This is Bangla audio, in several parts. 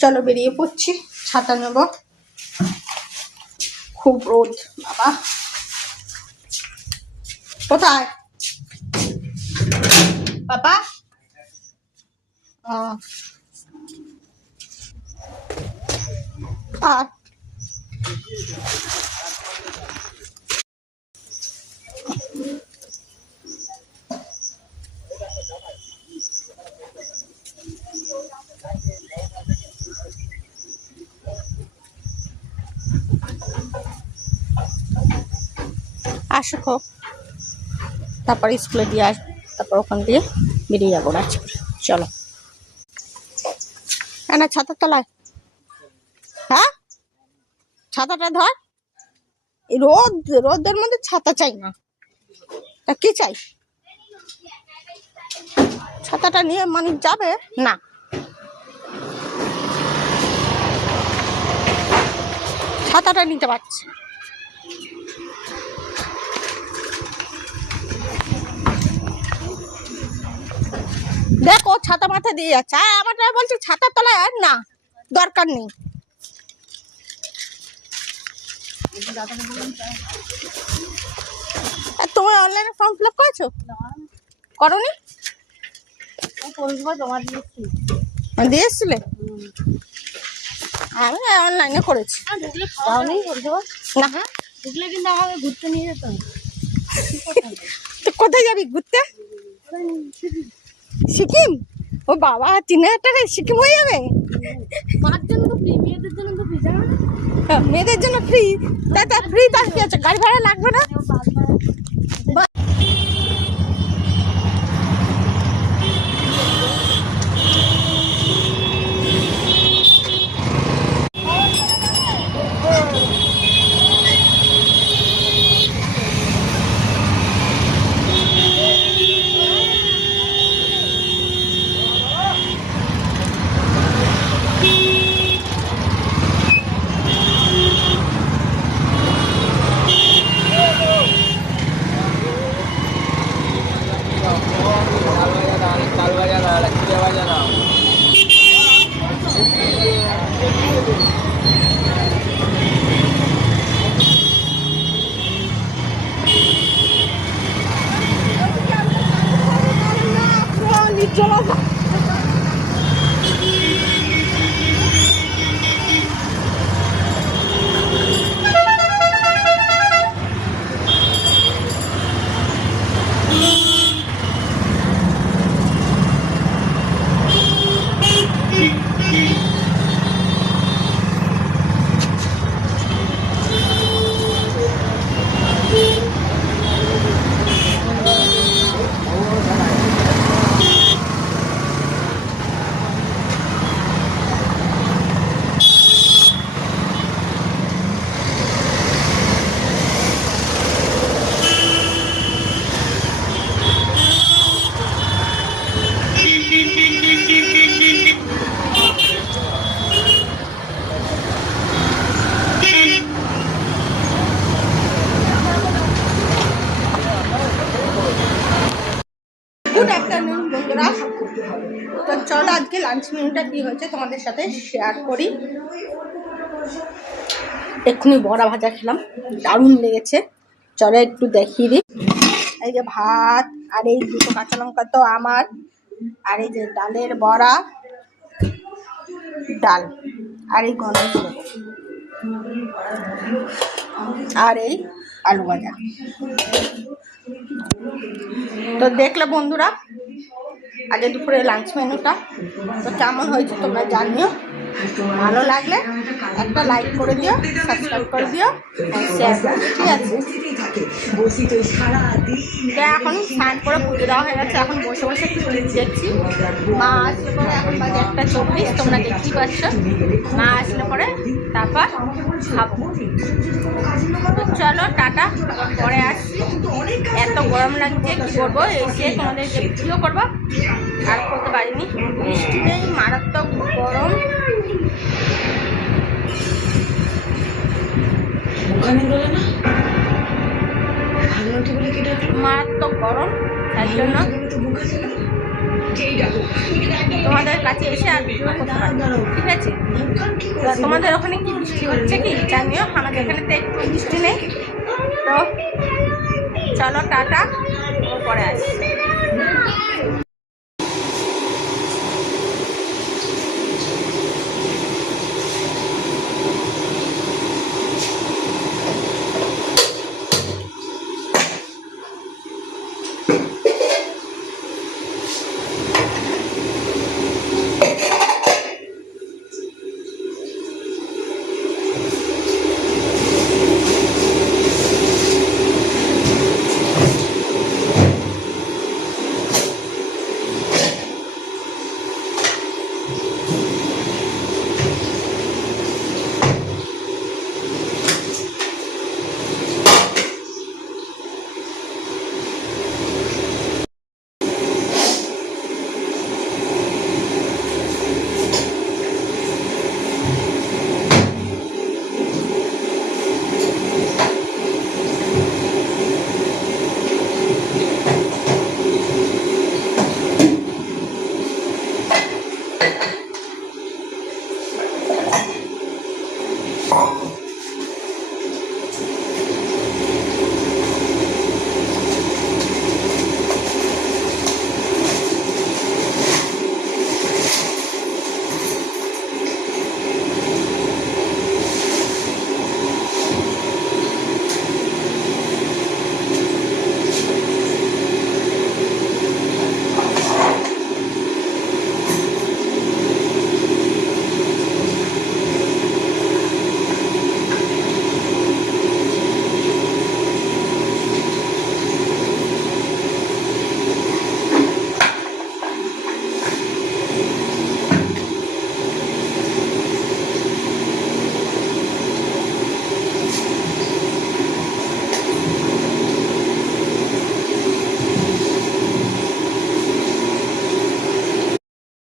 চলো বেরিয়ে পড়ছি, ছাতা নেব, খুব রোদ বাবা। কোথায় বাবা? আর আসো, তারপর স্কুলে দিয়ে আস, তারপর ওখান দিয়ে বেরিয়ে যাবো রাজপুর। চলো না, ছাতার তলায়। হ্যাঁ, ছাতাটা ধর, রোদের মধ্যে ছাতা চাই না, তা কি চাই? ছাতাটা নিয়ে মানুষ যাবে না। ছাতাটা নিতে পারছি। দেখো ছাতা মাথা দিয়ে যাচ্ছে, আমার বলছে ছাতার তলায় আর না, দরকার নেই। তোমার অনলাইনে ফর্ম ফিল আপ করেছো? করোনি? দিয়ে এসছিলে? আমি অনলাইনে করেছি। না, ঢুকলে কিন্তু আমাকে ঘুরতে নিয়ে যেতাম। কোথায় যাবি ঘুরতে? সিকিম? ও বাবা, 3000 টাকায় সিকিম হয়ে যাবে? মেয়েদের জন্য ফ্রি? তা ফ্রি তো কি আছে, গাড়ি ভাড়া লাগবে না? তো চলো আজকে লাঞ্চ মেনুটা কি হয়েছে তোমাদের সাথে শেয়ার করি। এক্ষুনি বড়া ভাজা খেলাম, দারুণ লেগেছে। চলো একটু দেখিয়ে দিই। এই যে ভাত, আর এই দুটো কাঁচা লঙ্কা তো আমার, আর এই যে ডালের বড়া, ডাল, আর এই গন্ধ, আর এই আলু ভাজা। তো দেখলে বন্ধুরা আগে দুপুরে লাঞ্চ মেনুটা, তো কেমন হয়েছে তোমরা জানিও। ভালো লাগলে একটা লাইক করে দিও, সাবস্ক্রাইব করে দিও, শেয়ার করে দিও, ঠিক আছে? এখন স্নান করে পুজো দেওয়া হয়ে গেছে, এখন বসে বসে একটু দেখছি। মা আসলে পরে, এখন বাজে 1:40, তোমরা দেখতেই পাচ্ছ। মা আসলে পরে তারপর খাবো। তো চলো টাটা, পরে আসছি। এত গরম লাগছে, কি করবো, এসে তোমাদের ভিডিও করবো, আর করতে পারিনি। বৃষ্টি নেই, মারাত্মক গরম। মারাত্মক গরম, তার জন্য তোমাদের কাছে এসে আর ভিডিও করতে পারবো, ঠিক আছে? তো তোমাদের ওখানে কি বৃষ্টি হচ্ছে কি জানিও, আমাদের এখানে তো একটু বৃষ্টি নেই। তো চলো টাটা, পরে আসি।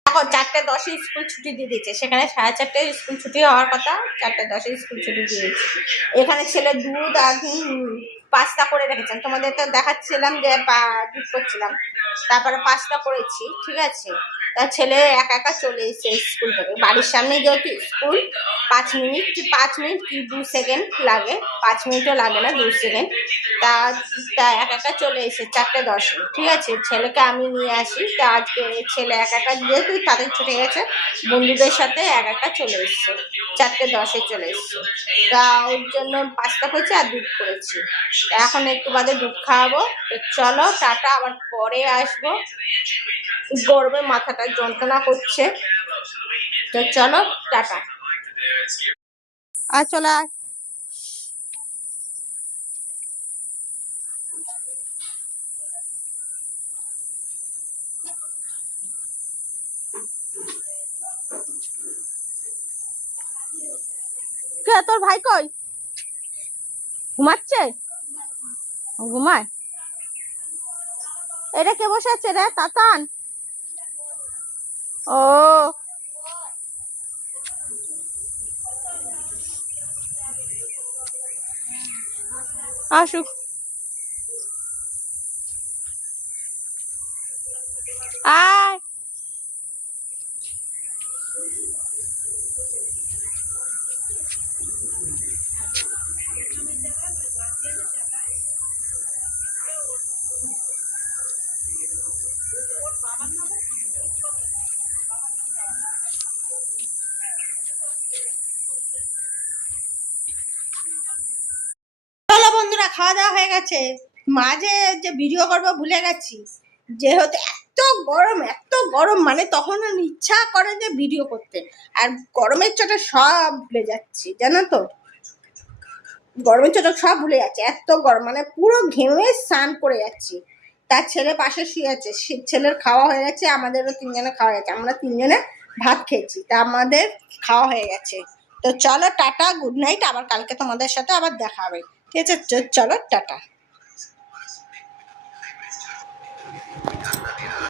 এখন 4:10 স্কুল ছুটি দিয়ে দিয়েছে, সেখানে 4:30 স্কুল ছুটি হওয়ার কথা, 4:10 স্কুল ছুটি দিয়ে দিয়েছে। এখানে ছেলে দুধ আর পাস্তা করে রেখেছেন, তোমাদের তো দেখাচ্ছিলাম যে দুধ করছিলাম, তারপরে পাস্তা করেছি, ঠিক আছে? তার ছেলে একা একা চলে এসেছে স্কুল থেকে, বাড়ির সামনে যেহেতু স্কুল, 5 মিনিট কি 2 সেকেন্ড লাগে, 5 মিনিটও লাগে না, 2 সেকেন্ড। তা একা একা চলে এসেছে 4:10, ঠিক আছে? ছেলেকে আমি নিয়ে আসি, তা আজকে ছেলে একা একা যেহেতু তাদের ছুটে গেছে, বন্ধুদের সাথে একা একা চলে এসছে, 4:10 চলে এসছে। তা ওর জন্য পাস্তা করেছি আর দুধ করেছি, এখন একটু বাদে দুধ খাওয়াবো। তো চলো টাটা, আবার পরে আসবো, গরমে মাথাটা যন্ত্রণা করছে। তো চলো টাটা, আর চলো। কে তোর ভাই কই? ঘুমাচ্ছে? ঘুমায়? এটা কে বসে আছে রে? তাতান? ও আসুক, আয়। চলো বন্ধুরা, খাওয়া দাওয়া হয়ে গেছে, মাঝে যে ভিডিও করবো ভুলে গেছি, যেহেতু এত গরম মানে তখন ইচ্ছা করে যে ভিডিও করতে, আর গরমের চোটে সব ভুলে যাচ্ছি, জানো তো? গরমের চোটে সব ভুলে যাচ্ছে, এত গরম মানে পুরো ঘেমে স্নান করে যাচ্ছি। তার ছেলে পাশে শুয়ে আছে, ছেলের খাওয়া হয়ে গেছে, আমাদেরও 3 জনে খাওয়া গেছে, আমরা 3 জনে ভাত খেয়েছি, তা আমাদের খাওয়া হয়ে গেছে। তো চলো টাটা, গুড নাইট, আবার কালকে তোমাদের সাথে আবার দেখা হবে, ঠিক আছে? চলো টাটা।